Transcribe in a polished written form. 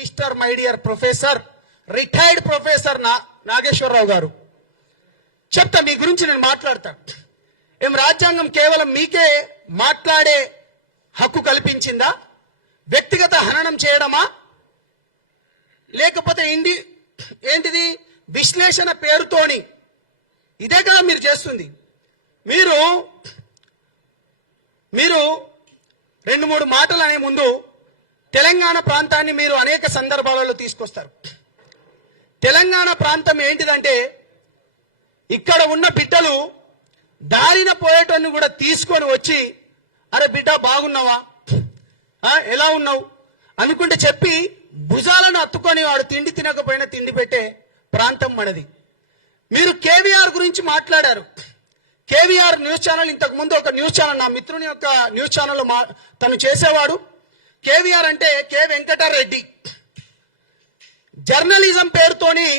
Mister my dear professor, retired professor Nageswararao గారు, చెప్తా మీ గురించి నేను మాట్లాడతా. ఏం రాజ్యాంగం కేవలం మీకే మాట్లాడే హక్కు కల్పించిందా? వ్యక్తిగత హననం చేయడమా? లేకపోతే ఏంటిది విశ్లేషణ పేరుతోని? ఇదే కదా మీరు చేస్తుంది. మీరు రెండు మూడు మాటలు అనే ముందు తెలంగాణ ప్రాంతాన్ని మీరు అనేక సందర్భాలలో తీసుకొస్తారు. తెలంగాణ ప్రాంతం ఏంటిదంటే, ఇక్కడ ఉన్న బిడ్డలు దారిన పోయేటోన్ని కూడా తీసుకొని వచ్చి, అరే బిడ్డ బాగున్నావా, ఎలా ఉన్నావు అనుకుంటే చెప్పి భుజాలను అత్తుకొని వాడు తిండి తినకపోయినా తిండి పెట్టే ప్రాంతం మనది. మీరు కేవీఆర్ గురించి మాట్లాడారు. కేవీఆర్ న్యూస్ ఛానల్, ఇంతకు ముందు ఒక న్యూస్ ఛానల్, నా మిత్రుని యొక్క న్యూస్ ఛానల్ తను చేసేవాడు. కేవీఆర్ అంటే కె వెంకటరెడ్డి. జర్నలిజం పేరుతోని